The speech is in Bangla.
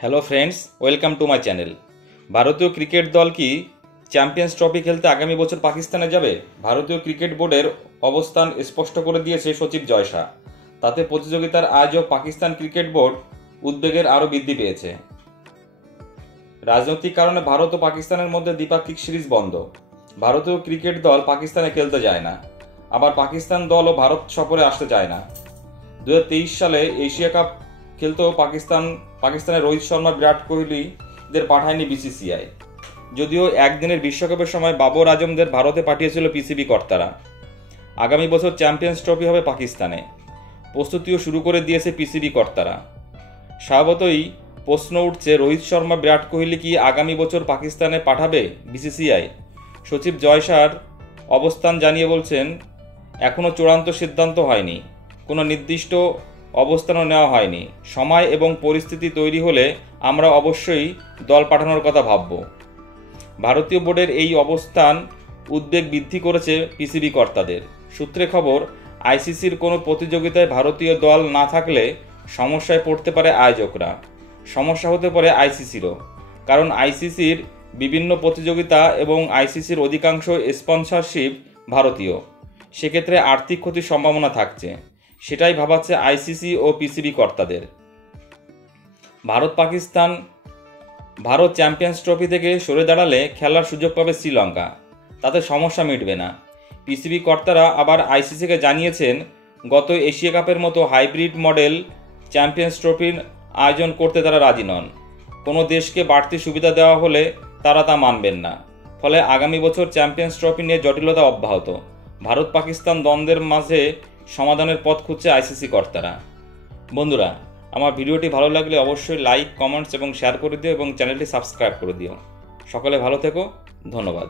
Hello friends, welcome to my channel. ভারতীয় ক্রিকেট দল কি চ্যাম্পিয়ন্স ট্রফি খেলতে আগামী বছর পাকিস্তানে যাবে? ভারতীয় ক্রিকেট বোর্ডের অবস্থান স্পষ্ট করে দিয়েছে সচিব জয় শাহ। তাতে প্রতিযোগিতার আয়োজক পাকিস্তান ক্রিকেট বোর্ড উদ্বেগের আরও বৃদ্ধি পেয়েছে। রাজনৈতিক কারণে ভারত ও পাকিস্তানের মধ্যে দ্বিপাক্ষিক সিরিজ বন্ধ। ভারতীয় ক্রিকেট দল পাকিস্তানে খেলতে যায় না, আবার পাকিস্তান দলও ভারত সফরে আসতে চায় না। 2023 সালে এশিয়া কাপ খেলতেও পাকিস্তানের রোহিত শর্মা, বিরাট কোহলিদের পাঠায়নি বিসিসিআই। যদিও একদিনের বিশ্বকাপের সময় বাবর আজমদের ভারতে পাঠিয়েছিল পিসিবি কর্তারা। আগামী বছর চ্যাম্পিয়ন্স ট্রফি হবে পাকিস্তানে, প্রস্তুতিও শুরু করে দিয়েছে পিসিবি কর্তারা। স্বভাবতই প্রশ্ন উঠছে, রোহিত শর্মা, বিরাট কোহলি কি আগামী বছর পাকিস্তানে পাঠাবে বিসিসিআই? সচিব জয় শাহর অবস্থান জানিয়ে বলছেন, এখনও চূড়ান্ত সিদ্ধান্ত হয়নি, কোনো নির্দিষ্ট অবস্থানও নেওয়া হয়নি। সময় এবং পরিস্থিতি তৈরি হলে আমরা অবশ্যই দল পাঠানোর কথা ভাবব। ভারতীয় বোর্ডের এই অবস্থান উদ্বেগ বৃদ্ধি করেছে পিসিবি কর্তাদের। সূত্রে খবর, আইসিসির কোনো প্রতিযোগিতায় ভারতীয় দল না থাকলে সমস্যায় পড়তে পারে আয়োজকরা। সমস্যা হতে পারে আইসিসিরও, কারণ আইসিসির বিভিন্ন প্রতিযোগিতা এবং আইসিসির অধিকাংশ স্পন্সরশিপ ভারতীয়। সেক্ষেত্রে আর্থিক ক্ষতির সম্ভাবনা থাকছে, সেটাই ভাবাচ্ছে আইসিসি ও পিসিবি কর্তাদের। ভারত চ্যাম্পিয়ন্স ট্রফি থেকে সরে দাঁড়ালে খেলার সুযোগ পাবে শ্রীলঙ্কা, তাতে সমস্যা মিটবে না। পিসিবি কর্তারা আবার আইসিসিকে জানিয়েছেন, গত এশিয়া কাপের মতো হাইব্রিড মডেল চ্যাম্পিয়ন্স ট্রফির আয়োজন করতে তারা রাজি নন। কোনো দেশকে বাড়তি সুবিধা দেওয়া হলে তারা তা মানবেন না। ফলে আগামী বছর চ্যাম্পিয়ন্স ট্রফি নিয়ে জটিলতা অব্যাহত। ভারত পাকিস্তান দ্বন্দ্বের মাঝে সমাধানের পথ খুঁজছে আইসিসি কর্তারা। বন্ধুরা, আমার ভিডিওটি ভালো লাগলে অবশ্যই লাইক, কমেন্টস এবং শেয়ার করে দিও এবং চ্যানেলটি সাবস্ক্রাইব করে দিও। সকলে ভালো থেকো, ধন্যবাদ।